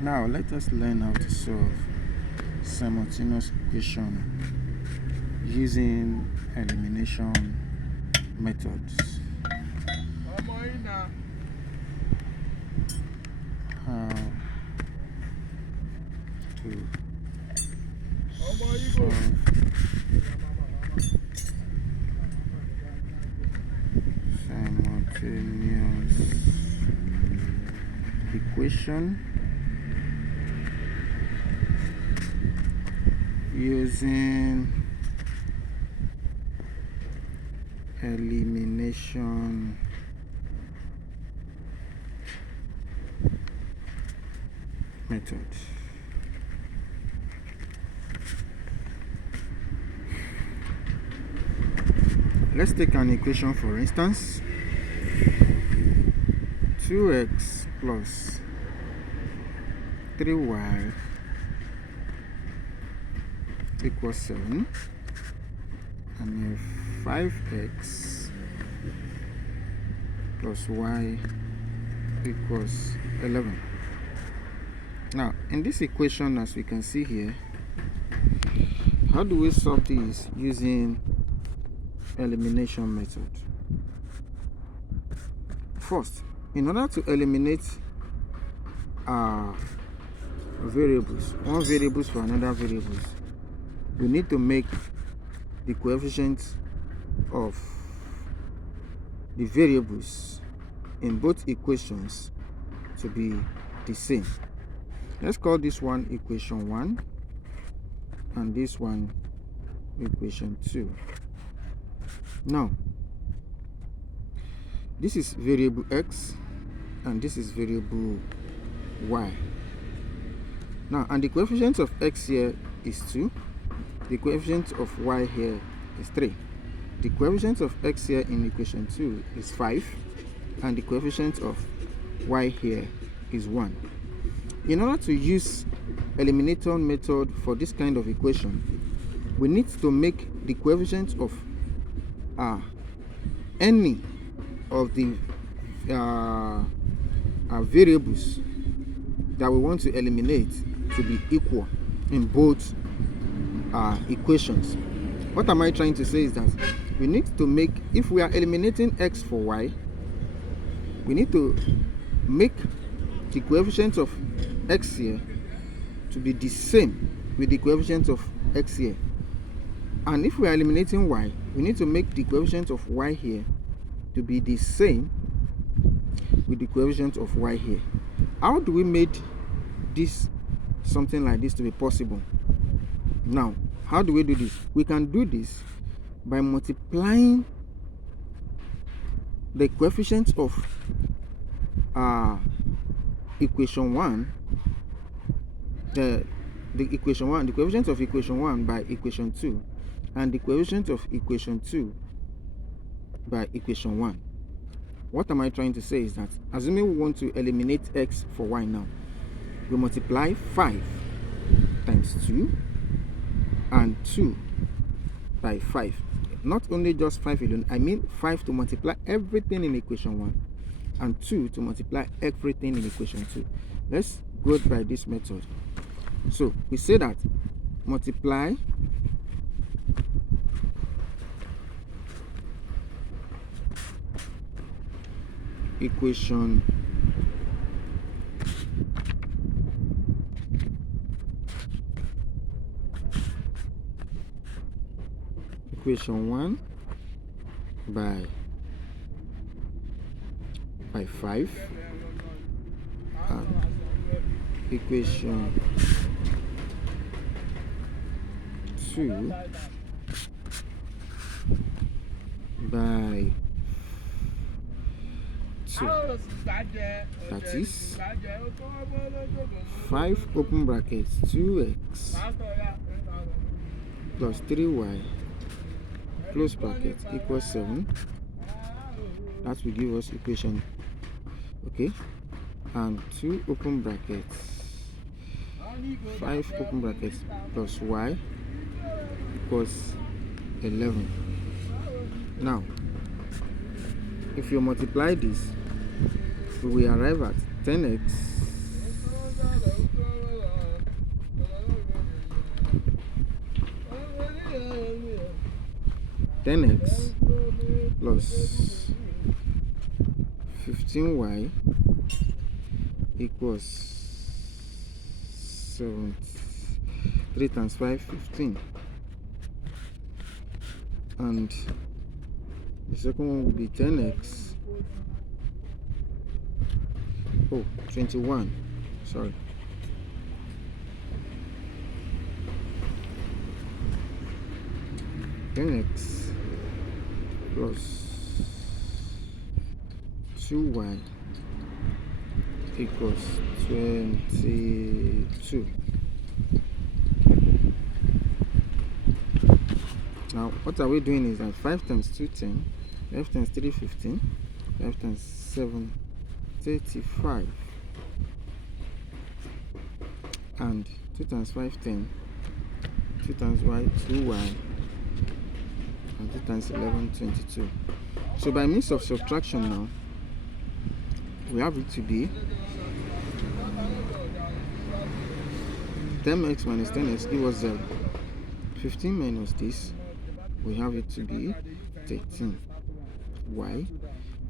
Now let us learn how to solve simultaneous equation using elimination methods. How to solve simultaneous equation using elimination method. Let's take an equation, for instance. 2x plus 3y equals 7, and 5x plus y equals 11. Now, in this equation, as we can see here, how do we solve this using elimination method? First, in order to eliminate variables, one variables for another variables, we need to make the coefficients of the variables in both equations to be the same. Let's call this one equation 1 and this one equation 2. Now, this is variable x and this is variable y. Now, and the coefficient of x here is 2. The coefficient of y here is 3. The coefficient of x here in equation 2 is 5, and the coefficient of y here is 1. In order to use elimination method for this kind of equation, we need to make the coefficient of any of the variables that we want to eliminate to be equal in both equations. What am I trying to say is that we need to make, if we are eliminating x for y, we need to make the coefficient of x here to be the same with the coefficient of x here. And if we are eliminating y, we need to make the coefficient of y here to be the same with the coefficient of y here. How do we make this, something like this, to be possible? Now, how do we do this? We can do this by multiplying the coefficients of equation 1, the coefficient of equation 1 by equation 2, and the coefficient of equation 2 by equation 1. What am I trying to say is that, assuming we want to eliminate x for y now, we multiply 5 times 2 and 2 by 5. Not only just 5 alone, I mean 5 to multiply everything in equation 1 and 2 to multiply everything in equation 2. Let's go by this method. So we say that multiply equation 1 by 5 and equation 2 by 2. That is 5 open brackets 2x plus 3y close bracket equals 7. That will give us equation, okay, and 2 open brackets 5 open brackets plus y equals 11. Now, if you multiply this, we will arrive at 10x 10x plus 15y equals 7. 3 times 5, 15. And the second one will be 10x. Oh, 21. Sorry. X plus 2y equals 22. Now what are we doing is that 5 times 2 10, 5 times 3 15, 5 times 7 35, and 2 times 5 10, 2 times y 2y, and 2 times 11 22. So by means of subtraction now, we have it to be 10x minus 10x give us 0. 15 minus this, we have it to be 13y.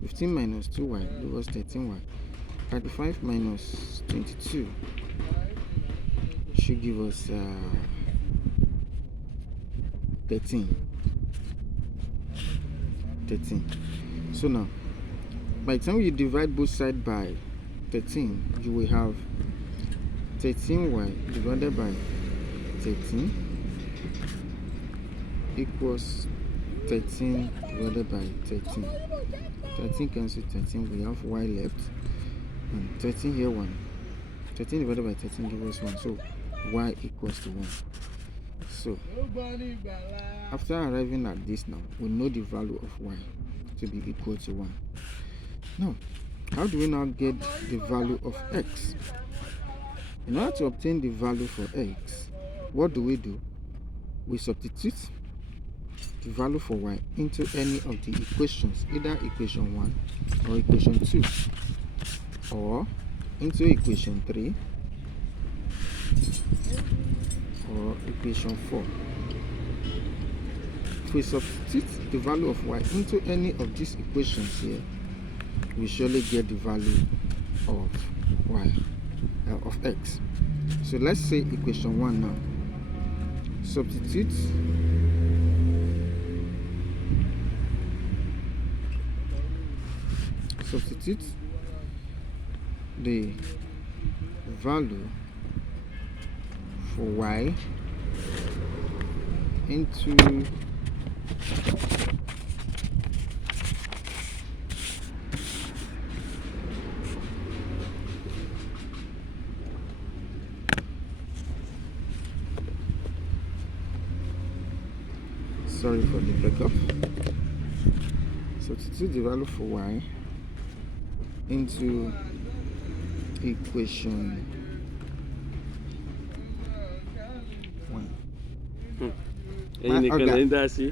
15 minus 2y give us 13y. 35 minus 22 should give us 13. So now, by the time you divide both sides by 13, you will have 13y divided by 13 equals 13 divided by 13. 13 cancels 13, we have y left, and 13 here 1. 13 divided by 13 gives us 1, so y equals to 1. So after arriving at this now, we know the value of y to be equal to 1. Now, how do we now get the value of x? In order to obtain the value for x, what do? We substitute the value for y into any of the equations, either equation 1 or equation 2, or into equation 3 or equation 4. If we substitute the value of y into any of these equations here, we surely get the value of y, of x. So let's say equation 1 now. Substitute the value for y into sorry for the backup. Substitute the value for y into equation 1.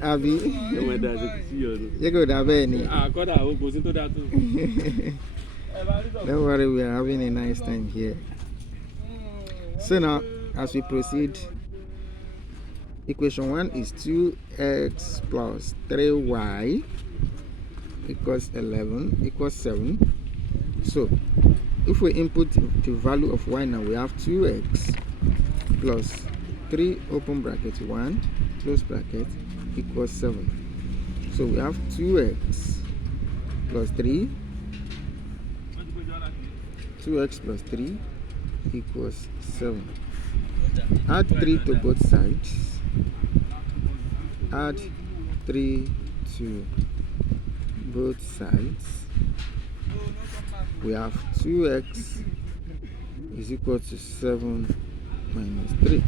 Abi, you go that way. Don't worry, we are having a nice time here. So now, as we proceed, equation 1 is 2x plus 3y equals 11 equals 7. So if we input the value of y now, we have 2x plus 3 open bracket 1 close bracket equals 7. So we have 2x plus 3 equals 7. Add 3 to both sides. Add 3 to both sides. We have 2x is equal to 7 minus 3.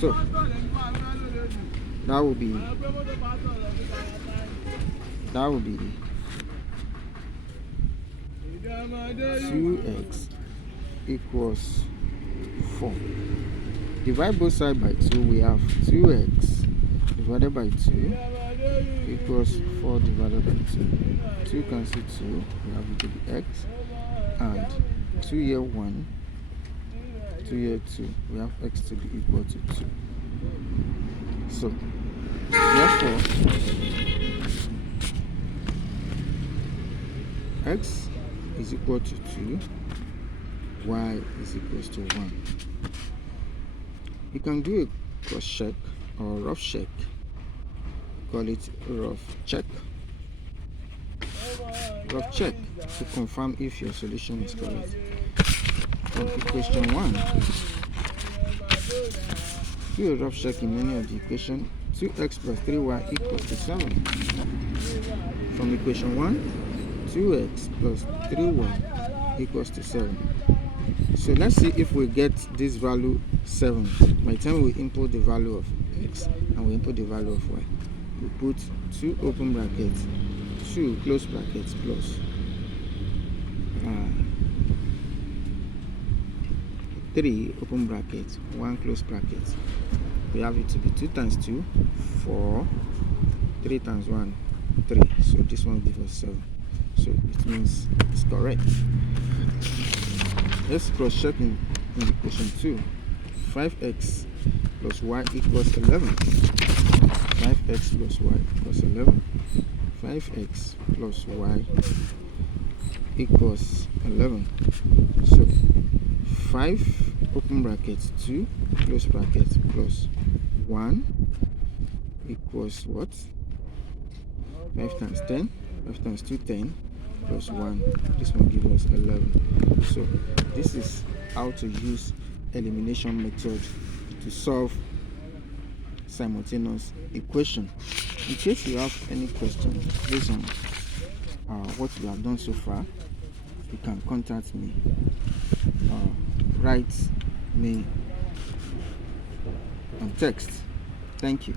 So that will be 2x equals 4. Divide both sides by 2, we have 2x divided by 2 equals 4 divided by 2. 2 cancel 2, we have it to be x. and 2 here 1, 2 here 2, we have x to be equal to 2. So therefore x is equal to 2, y is equals to 1. You can do a cross check or rough check, call it rough check to confirm if your solution is correct. From equation 1, do a rough check in any of the equation. 2x plus 3y equals to 7. From equation 1, 2x plus 3y equals to 7. So let's see if we get this value 7 by the time we input the value of x and we input the value of y. We put 2 open brackets, 2 close brackets plus 3 open brackets, 1 close bracket. We have it to be 2 times 2, 4, 3 times 1, 3. So this one gives us 7. So it means it's correct. Let's cross check in equation 2. 5x plus y equals 11. 5x plus y equals 11. 5x plus y equals 11. So 5 open brackets, 2 close brackets plus 1 equals what? 5 times 10, 5 times 2, 10 plus 1. This one gives us 11. So this is how to use elimination method to solve simultaneous equation. In case you have any question based on what we have done so far, you can contact me or write me on text. Thank you.